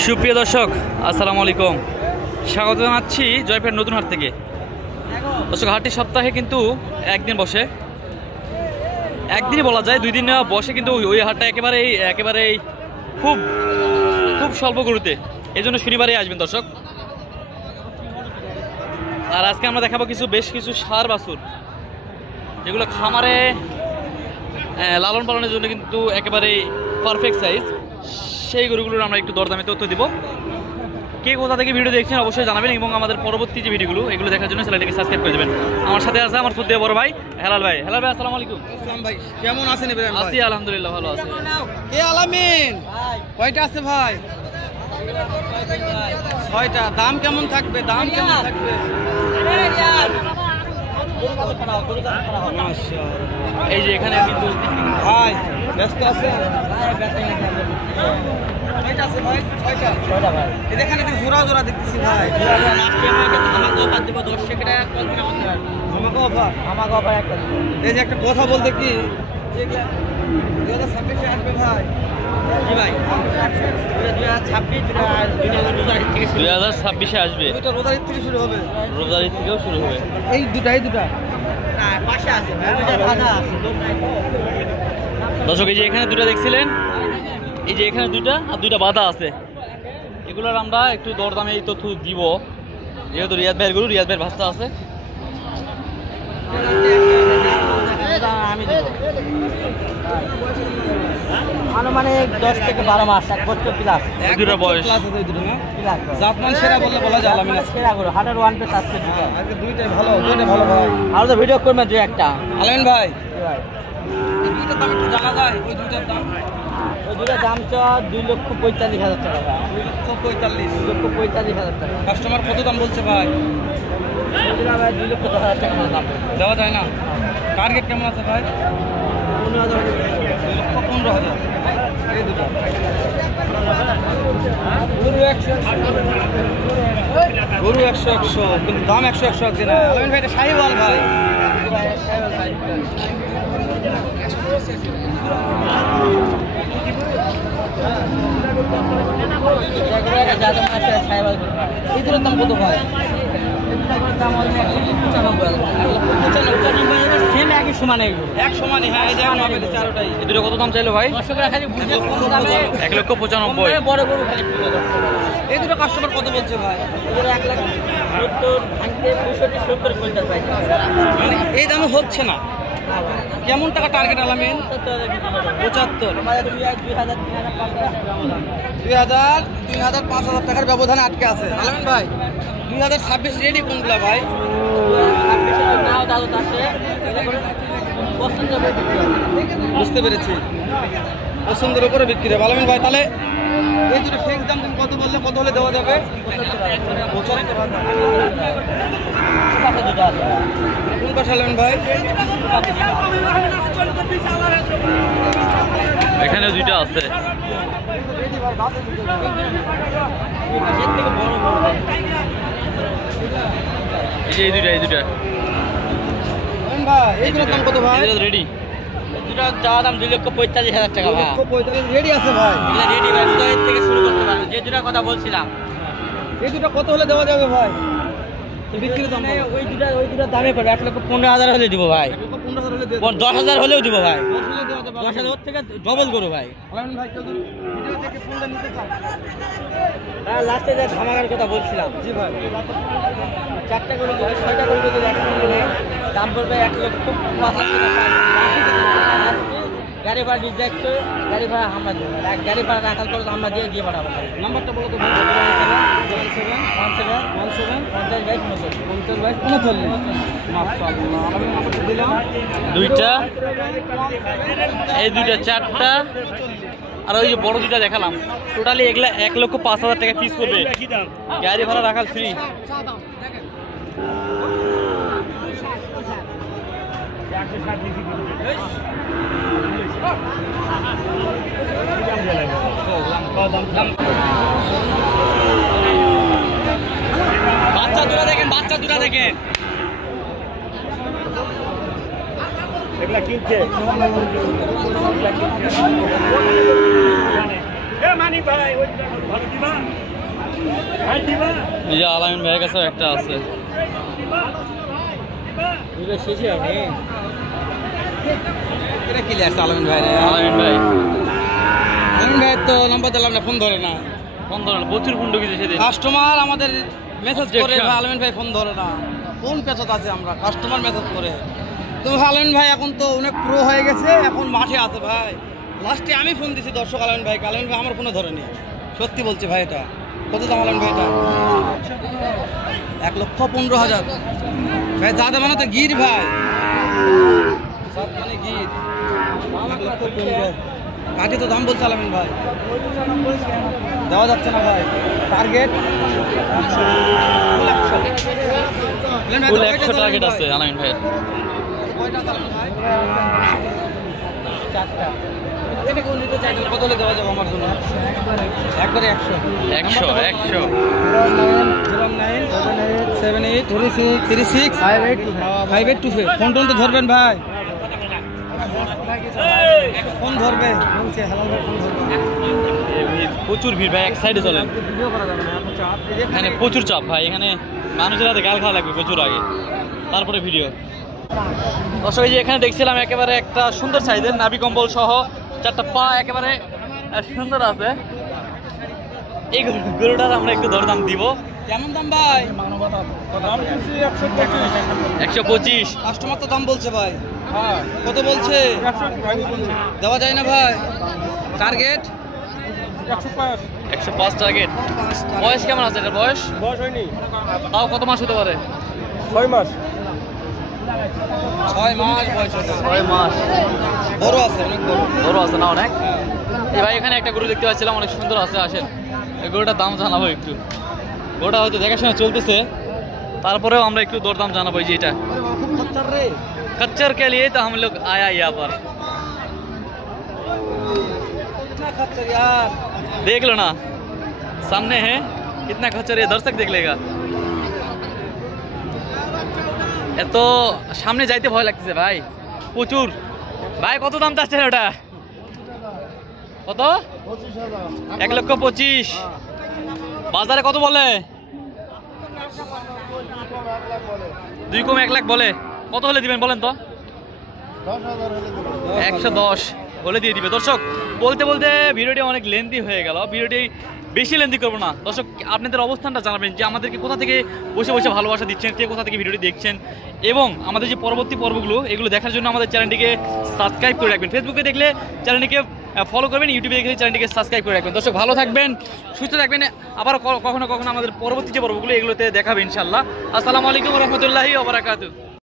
সুপ্রিয় দর্শক, আসসালামু আলাইকুম। স্বাগত জানাচ্ছি জয়পুর নতুন হাট থেকে। দর্শক, হাটটি সপ্তাহে কিন্তু একদিন বসে, একদিনই বলা যায়, 2 দিন বসে, কিন্তু ওই হাটটা একেবারেই খুব খুব স্বল্প গরুতে, এই জন্য শনিবারে আসবেন দর্শক। আর আজকে আমরা দেখাবো বেশ কিছু ষাঁড় বাছুর, যেগুলো খামারে লালন পালনের জন্য কিন্তু একেবারেই পারফেক্ট সাইজ। সেই গরুগুলোর আমরা একটু দরদামে তথ্য দিব। কে কোথা থেকে ভিডিও দেখছেন অবশ্যই জানাবেন, এবং আমাদের পরবর্তী যে ভিডিওগুলো এগুলো দেখার জন্য চ্যানেলটিকে সাবস্ক্রাইব করে দেবেন। আমার সাথে আছে আমার শ্রদ্ধেয় বড় ভাই হেলাল ভাই। হেলাল ভাই, আসসালামু আলাইকুম। আসসালাম ভাই, কেমন আছেন ইব্রাহিম ভাই? আছি আলহামদুলিল্লাহ, ভালো আছি। এ আলামিন কয়টা আছে ভাই? 6টা। দাম কেমন থাকবে? এই যে এখানে কিন্তু ভাই ব্যস্ত আছেন? কয়টা আছে ভাই? 6টা ভাই। এখানে তো জোড়া দেখতেছি ভাই। আমাকে অফার একটা। এই যে একটা কথা বলতে কি, 2026 আসবে ভাই। জি ভাই, 2026 আসবে। এটা রোজার ঈদ থেকে শুরু হবে। রোজার ঈদ থেকেও শুরু হবে। এই দুটা পাশে আছে ভাই, বাধা আছে। দর্শক, এই যে এখানে দুটা দেখছিলেন, এই যে এখানে দুটা আর দুইটা বাধা আছে, এগুলোর আমরা একটু দরদামে এই তথ্য দিব, যেহেতু রিয়াদ ভাইয়ের গরু, রিয়াদ ভাইয়ের ভাস্তা আছে। আমি আনুমানিক 10 থেকে 12 মাস, 1 বছর প্লাস। এই দুটো বয়স জাতমান সেরা বললে বলা যায়। আলামিন সেরা গরু, 101 পিস আছে দুটো। আজকে দুইটাই ভালো ভাই। আর তো ভিডিও করবেন দুই একটা। আলামিন ভাই, এই দুইটার দাম একটু জানা যায়? ওই দুইটার দাম তো 2,45,000 টাকা। 2,45,000 টাকা। কাস্টমার কত দাম বলছে ভাই? 2,10,000 টাকা দাম দেওয়া যায় না। টার্গেট কেমন আছে ভাই? 15,000। এই দুটো গরু 100 কিন্তু দাম 100 আছে না। আলামিন ভাই, এটা শাহিওয়াল ভাই। এই দুটোর দাম কত ভাই? একই সমানে। হ্যাঁ, এই যে চারোটাই। এই দুটো কত দাম চাইলো ভাই? 1,95,000। বড় গরু খালি। এই দুটো কাস্টমার কত বলছে ভাই? 1,70,000 এই দামে হচ্ছে না। কেমন টাকা টার্গেট আলামিন? 75। 2,000, 5,000 টাকার ব্যবধানে আটকে আছে। আলামিন ভাই, 2026 রেডি কোনগুলা ভাই? বুঝতে পেরেছি, পছন্দের উপরে বিক্রি হবে। আলামিন ভাই, তাহলে এই দুটো ফিক্স দাম কত বললে, কত হলে দেওয়া যাবে? 75,000। কোন পাশে আলামিন ভাই? এখানে দুইটা আছে। এই যে এই দুইটা এই দুটোর দাম কত ভাই? রেডি। দুটো চাওয়া দাম 2,45,000 টাকা ভাই। 2,45,000 রেডি আছে ভাই। রেডি ভাই, রোজার থেকে শুরু করতে পারবেন। যে দুটো কথা বলছিলাম, এই দুটো কত হলে দেওয়া যাবে ভাই? বিক্রির দাম ওই দুটো দামে পড়বে। 1,15,000 হলে দিব ভাই। 10,000 হলেও দিব ভাই। 10,000 থেকে ডবল করো ভাই। লাস্টে যে ধামাকার কথা বলছিলাম। জি ভাই, 4টা করে যদি 6টা করে যদি একসঙ্গে নেয়, দাম পড়বে 1,05,000 টাকা। গাড়ি ভাড়া ডিজেক্ট, গাড়ি ভাড়া আমরা দেবো। গাড়ি ভাড়া রাখার পর আমরা দিয়ে পাঠাবো। নাম্বারটা বলো তো? 2টা, এই 2টা, 4টা, আর ওই যে বড় 2টা দেখালাম। টোটালি এগুলা 1,05,000 টাকা পিস করবে। গাড়ি ভাড়া রাখার ফ্রি। বাচ্চা দুটা দেখেন। এগুলা কিনছে মানি ভাই, ভালো দিবা। এই যে আলামিন ভাইয়ের কাছে একটা আছে। শেষে হবে এটা কি লাগছে আলামিন ভাই? আলামিন ভাই তো নাম্বার দিলাম না, ফোন ধরে না। ফোন ধরেন, প্রচুর ফোন ঢুকেছে সেদিন। কাস্টমার আমাদের মেসেজ করে Objection. ভাই আলামিন ভাই ফোন ধরে না, কোন পেছাত আছে আমরা? কাস্টমার মেসেজ করে তো আলামিন ভাই এখন তো অনেক প্রো হয়ে গেছে, এখন মাঠে আছে ভাই। লাস্টে আমি ফোন দিছি দর্শক আলামিন ভাইকে, আলামিন ভাই আমার ফোনে ধরেনি। সত্যি বলছে ভাই, এটা কত দাম আলামিন ভাই? এটা 1,15,000 ভাই। যা দেবে না তো গির ভাই, সব মানে গির। 1,15,000 কাকে তো দাম বলছে আলামিন ভাই, দেওয়া যাচ্ছে না ভাই। টার্গেট ফুল 100 টার্গেট আছে আলামিন ভাইয়ের। কত হলে দেওয়া যাবে আমার জন্য? একবারে 100 100 100 0978365825 ফোন টোন তো ধরবেন ভাই, ফোন ধরবে বলছে হালাল ভাই, ফোন ধরবে। প্রচুর ভিড় ভাই, এক সাইডে চলেন। এখানে প্রচুর চাপ ভাই, এখানে মানুষের হাতে গাল খাওয়া লাগবে প্রচুর আগে, তারপরে ভিডিও। দর্শক, এই যে এখানে দেখছিলাম একেবারে একটা সুন্দর সাইজের নাভি কম্বল সহ 4টা পা একেবারে সুন্দর আছে। এই গরুটার আমরা একটু দরদাম দিব। কেমন দাম ভাই? 125। কাস্টমার তো দাম বলছে ভাই, কত বলছে? দেওয়া যায় না ভাই। Target 105 target. বয়স কেমন আছে এটার? বয়স হয়নি, তাও কত মাস হতে পারে? 6 মাস। 6 মাস বয়স হতে। 6 মাস। বড় আছে, অনেক বড়। বড় আছে না অনেক? এই ভাই এখানে একটা গরু দেখতে পাচ্ছিলাম, অনেক সুন্দর আছে। আসেন এই গরুটার দাম জানাবো একটু। গরুটা হয়তো দেখাশোনা চলতেছে, তারপরেও আমরা একটু দরদাম জানাবো। এই যে এটা খুব খচ্চর রে। खच्चर के लिए तो हम लोग आया यहाँ पर। कितना खच्चर यार, देख लो ना, सामने है कितना खच्चर, ये दर्शक देख लेगा। এত সামনে যাইতে ভয় লাগতেছে ভাই, প্রচুর। ভাই কত দাম চাচ্ছেন ওটা? কত? 1,25,000। বাজারে কত বলে? 2 কম 1 লাখ বলে। কত হলে দিবেন বলেন তো? 110 বলে দিয়ে দিবে। দর্শক, বলতে বলতে ভিডিওটি অনেক লেন্দি হয়ে গেল, ভিডিওটি বেশি লেন্দি করবো না। দর্শক, আপনাদের অবস্থানটা জানাবেন যে আমাদেরকে কোথা থেকে বসে বসে ভালোবাসা দিচ্ছেন, কে কোথা থেকে ভিডিওটি দেখছেন, এবং আমাদের যে পরবর্তী পর্বগুলো এগুলো দেখার জন্য আমাদের চ্যানেলটিকে সাবস্ক্রাইব করে রাখবেন। ফেসবুকে দেখলে চ্যানেলটিকে ফলো করবেন, ইউটিউবে দেখলে চ্যানেলটিকে সাবস্ক্রাইব করে রাখবেন। দর্শক, ভালো থাকবেন, সুস্থ থাকবেন। আবার কখনো কখনো আমাদের পরবর্তী যে পর্বগুলো এগুলোতে দেখাবে ইনশাল্লাহ। আসসালামু আলাইকুম রহমতুল্লাহি ওয়া বারাকাতুহু।